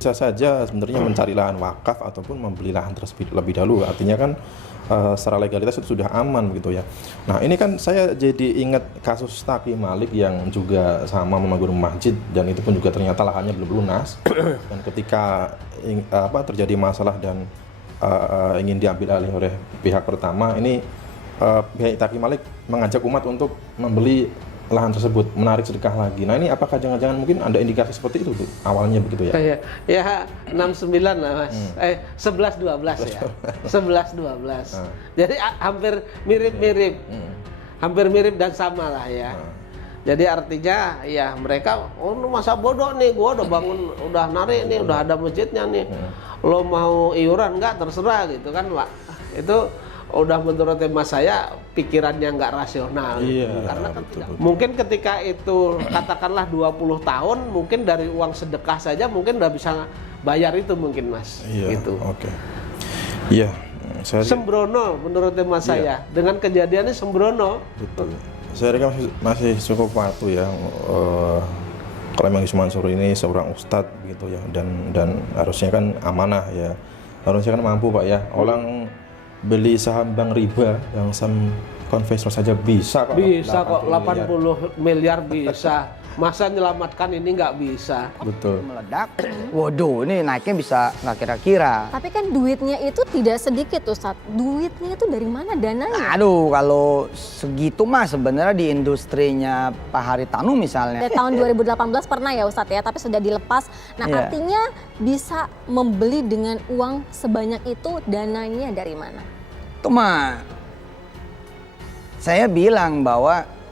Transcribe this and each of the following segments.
bisa saja sebenarnya mencari lahan wakaf ataupun membeli lahan tersebut lebih dahulu. Artinya kan secara legalitas itu sudah aman begitu ya. Nah ini kan saya jadi ingat kasus Taqi Malik yang juga sama membangun masjid dan itu pun juga ternyata lahannya belum lunas. Dan ketika terjadi masalah dan ingin diambil alih oleh pihak pertama, ini pihak Taqi Malik mengajak umat untuk membeli lahan tersebut, menarik sedekah lagi. Nah ini apakah jangan-jangan mungkin ada indikasi seperti itu tuh awalnya begitu ya? Ya 69 lah Mas. 11-12 ya. 11-12. Jadi hampir mirip-mirip. Hampir mirip dan sama lah ya. Jadi artinya ya mereka, oh masa bodoh nih, gua udah bangun, udah narik nih, udah ada masjidnya nih. Lo mau iuran nggak terserah gitu kan, Pak. Itu udah menurut tema saya pikirannya nggak rasional. Karena kan betul. Mungkin ketika itu katakanlah 20 tahun mungkin dari uang sedekah saja mungkin udah bisa bayar itu mungkin Mas. Gitu. Oke. Iya. Sembrono menurut tema saya. Dengan kejadiannya sembrono. Betul. Saya kira masih cukup waktu ya. Kalau memang Gus Mansur ini seorang ustadz gitu ya, dan harusnya kan amanah ya. Harusnya kan mampu Pak ya. Orang beli saham bank riba yang saham konvensional saja bisa kok. Bisa kok 80 miliar bisa. Masa nyelamatkan ini nggak bisa. Betul. Meledak. Waduh, ini naiknya bisa nggak kira-kira. Tapi kan duitnya itu tidak sedikit Ustaz. Duitnya itu dari mana dananya? Aduh, kalau segitu mah sebenarnya di industrinya Pak Haritanu misalnya. Dari tahun 2018 pernah ya Ustaz ya, tapi sudah dilepas. Nah artinya bisa membeli dengan uang sebanyak itu, dananya dari mana? Itu mah saya bilang bahwa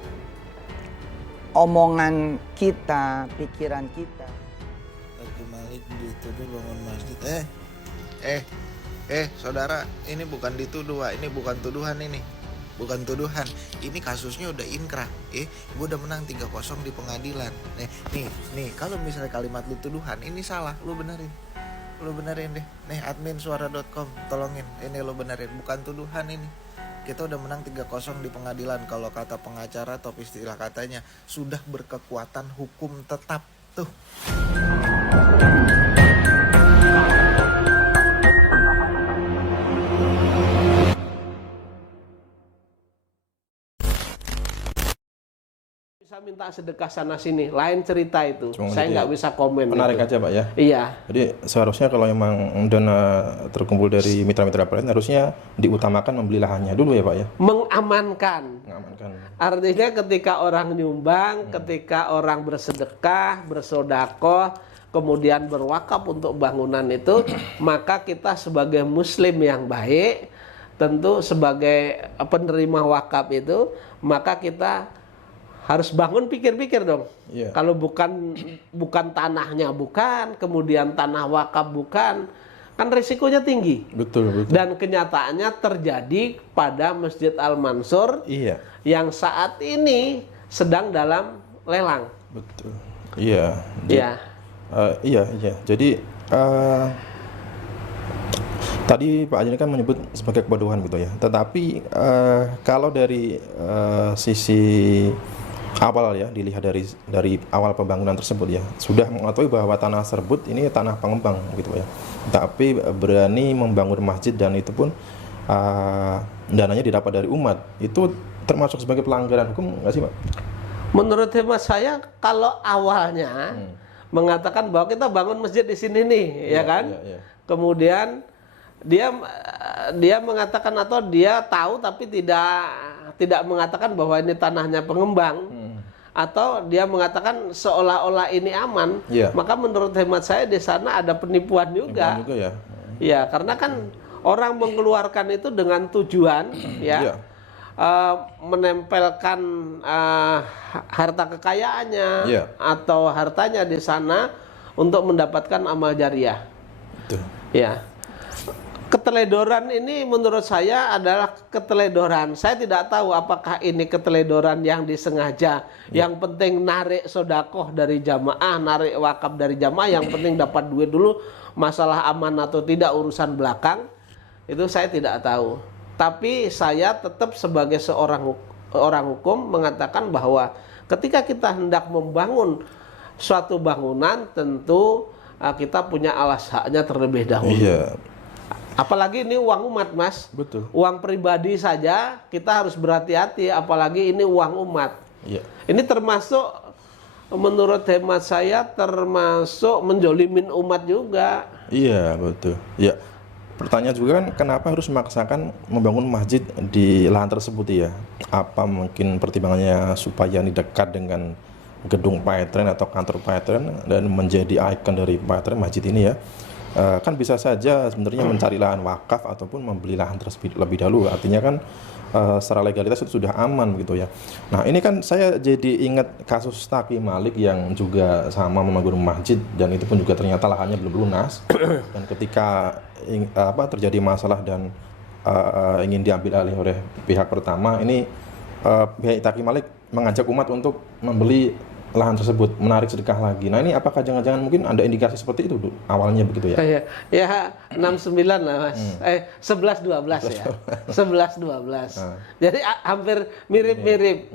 omongan kita, pikiran kita. Taqi Malik dituduh bangun masjid. Saudara, ini bukan dituduh, ini bukan tuduhan ini. Bukan tuduhan. Ini kasusnya udah inkrah. Gue udah menang 3-0 di pengadilan. Nih, kalau misalnya kalimat lu tuduhan, ini salah, lu benerin. Lu benerin deh. Nih, admin suara.com, tolongin. Ini lu benerin, bukan tuduhan ini. Kita udah menang 3-0 di pengadilan. Kalau kata pengacara atau istilah katanya sudah berkekuatan hukum tetap tuh. Bisa minta sedekah sana sini, lain cerita itu. Cuma saya nggak bisa komen. Menarik itu aja Pak ya. Iya. Jadi seharusnya kalau memang dana terkumpul dari mitra-mitra PLN harusnya diutamakan membeli lahannya dulu ya Pak ya. Mengamankan. Artinya ketika orang nyumbang, ketika orang bersedekah, bersodakoh, kemudian berwakaf untuk bangunan itu, maka kita sebagai muslim yang baik, tentu sebagai penerima wakaf itu, maka kita harus bangun pikir-pikir dong. Kalau bukan tanahnya bukan, kemudian tanah wakaf bukan, kan risikonya tinggi. Betul. Dan kenyataannya terjadi pada Masjid Al-Mansur yang saat ini sedang dalam lelang. Betul. Iya. Jadi tadi Pak Haji kan menyebut sebagai kebodohan gitu ya. Tetapi kalau dari sisi awal ya, dilihat dari awal pembangunan tersebut ya, sudah mengetahui bahwa tanah tersebut ini tanah pengembang gitu ya. Tapi berani membangun masjid dan itu pun dananya didapat dari umat. Itu termasuk sebagai pelanggaran hukum nggak sih Pak? Menurut hemat saya kalau awalnya mengatakan bahwa kita bangun masjid di sini nih, ya kan? Kemudian dia mengatakan atau dia tahu tapi tidak mengatakan bahwa ini tanahnya pengembang, atau dia mengatakan seolah-olah ini aman, maka menurut hemat saya di sana ada penipuan juga. Ya, karena kan orang mengeluarkan itu dengan tujuan menempelkan harta kekayaannya atau hartanya di sana untuk mendapatkan amal jariah. Ya. Keteledoran ini menurut saya adalah keteledoran. Saya tidak tahu apakah ini keteledoran yang disengaja. Yang penting narik sodakoh dari jamaah, narik wakaf dari jamaah. Yang penting dapat duit dulu. Masalah aman atau tidak urusan belakang, itu saya tidak tahu. Tapi saya tetap sebagai seorang orang hukum mengatakan bahwa ketika kita hendak membangun suatu bangunan, tentu kita punya alas haknya terlebih dahulu. Iya, Apalagi ini uang umat, Mas. betul. Uang pribadi saja kita harus berhati-hati, apalagi ini uang umat. Iya. Ini termasuk, menurut hemat saya, termasuk menjolimin umat juga. Iya, betul. Ya. Pertanyaan juga kan, kenapa harus memaksakan membangun masjid di lahan tersebut ya? Apa mungkin pertimbangannya supaya ini dekat dengan gedung pesantren atau kantor pesantren dan menjadi ikon dari pesantren masjid ini ya? Kan bisa saja sebenarnya mencari lahan wakaf ataupun membeli lahan tersebut lebih dahulu. Artinya kan secara legalitas itu sudah aman begitu ya. Nah ini kan saya jadi ingat kasus Taqi Malik yang juga sama membangun masjid dan itu pun juga ternyata lahannya belum lunas. Dan ketika terjadi masalah dan ingin diambil alih oleh pihak pertama, ini pihak Taqi Malik mengajak umat untuk membeli lahan tersebut, menarik sedekah lagi. Nah ini apakah jangan-jangan mungkin ada indikasi seperti itu awalnya begitu ya? Ya 69 lah, Mas. 11-12 ya. 11-12. Jadi hampir mirip-mirip.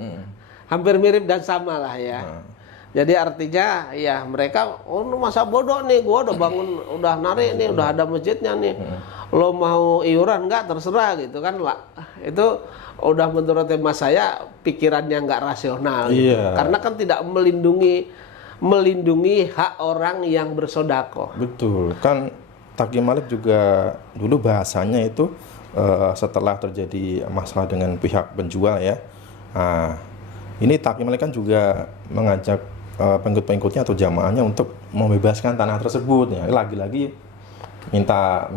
Hampir mirip dan sama lah ya. Jadi artinya ya mereka, oh masa bodoh nih, gua udah bangun, udah narik nih, udah ada masjidnya nih. Lo mau iuran nggak, terserah gitu kan, Pak. Itu udah menurut tema saya pikirannya nggak rasional gitu. Karena kan tidak melindungi hak orang yang bersedekah. Betul, kan Taqi Malik juga dulu bahasanya itu setelah terjadi masalah dengan pihak penjual ya. Nah, ini Taqi Malik kan juga mengajak pengikut-pengikutnya atau jamaahnya untuk membebaskan tanah tersebut ya. Lagi-lagi minta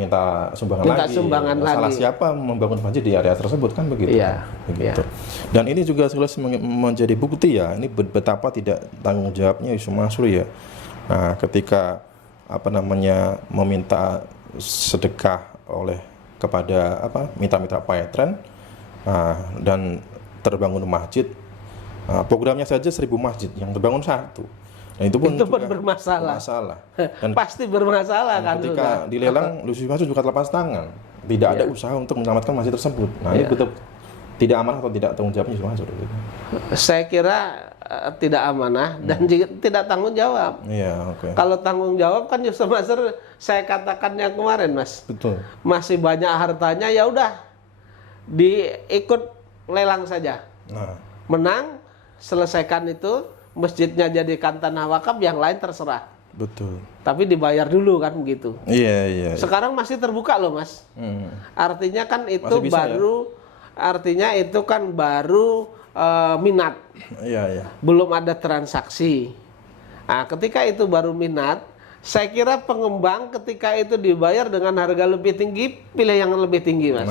sumbangan lagi. Salah siapa membangun masjid di area tersebut kan begitu. Iya, begitu. Dan ini juga jelas menjadi bukti ya, ini betapa tidak tanggung jawabnya Yusuf Mansur ya. Nah, ketika meminta sedekah kepada mitra-mitra pesantren dan terbangun masjid. Programnya saja 1000 masjid, yang terbangun 1. Nah, itu pun bermasalah. Dan pasti bermasalah kan. Ketika dilelang, Yusuf Mansur juga lepas tangan. Tidak ada usaha untuk menyelamatkan masjid tersebut. Nah, ini betul tidak amanah atau tidak tanggung jawabnya Yusuf Mansur? Saya kira tidak amanah dan juga tidak tanggung jawab. Iya, oke. Kalau tanggung jawab kan Yusuf Mansur, saya katakan yang kemarin, Mas. Betul. Masih banyak hartanya, ya udah diikut lelang saja. Nah, menang, selesaikan itu, masjidnya jadikan tanah wakaf, yang lain terserah. betul. Tapi dibayar dulu kan begitu. Iya. Sekarang masih terbuka loh, Mas. Artinya kan itu baru, artinya itu kan baru minat. Iya. Belum ada transaksi. Nah, ketika itu baru minat, saya kira pengembang ketika itu dibayar dengan harga lebih tinggi, pilih yang lebih tinggi, Mas.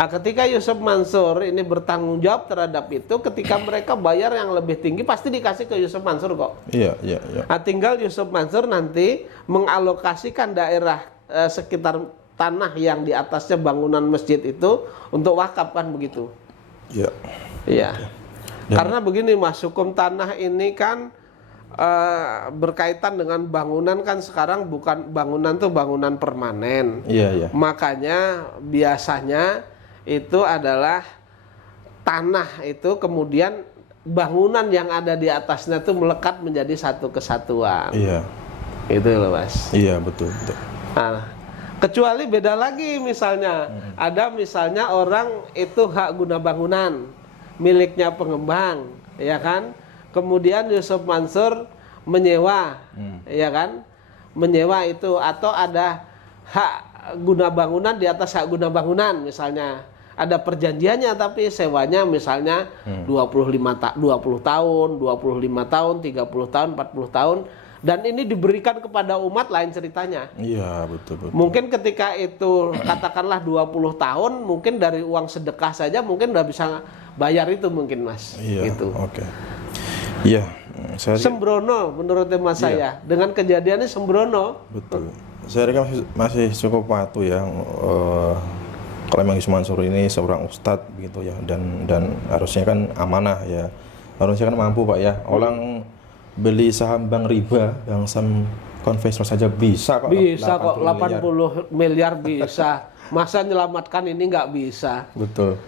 Nah, ketika Yusuf Mansur ini bertanggung jawab terhadap itu, ketika mereka bayar yang lebih tinggi, pasti dikasih ke Yusuf Mansur kok. Iya. Nah, tinggal Yusuf Mansur nanti mengalokasikan daerah sekitar tanah yang di atasnya bangunan masjid itu untuk wakaf kan begitu. Iya. Karena begini, Mas, hukum tanah ini kan berkaitan dengan bangunan kan sekarang bukan bangunan tuh bangunan permanen. Iya. Makanya biasanya itu adalah tanah itu kemudian bangunan yang ada di atasnya tuh melekat menjadi satu kesatuan. Iya. Itu loh, Mas. Iya, betul. Nah, kecuali beda lagi misalnya, ada misalnya orang itu hak guna bangunan miliknya pengembang, ya kan? Kemudian Yusuf Mansur menyewa, ya kan? Menyewa itu, atau ada hak guna bangunan di atas hak guna bangunan misalnya. Ada perjanjiannya tapi sewanya misalnya 20 tahun, 25 tahun, 30 tahun, 40 tahun, dan ini diberikan kepada umat, lain ceritanya. Iya, betul. Mungkin ketika itu katakanlah 20 tahun, mungkin dari uang sedekah saja mungkin udah bisa bayar itu mungkin, Mas. Iya, gitu. Oke. Iya, sembrono menurut tema saya. Dengan kejadiannya sembrono. Betul. Saya kira masih cukup patuh ya. Kalau memang Yusuf Mansur ini seorang ustadz gitu ya, dan harusnya kan amanah ya. Harusnya kan mampu, Pak ya. Orang beli saham bank riba, bank saham konvensional saja bisa kok. Bisa kok, 80 miliar bisa. Masa menyelamatkan ini nggak bisa? Betul.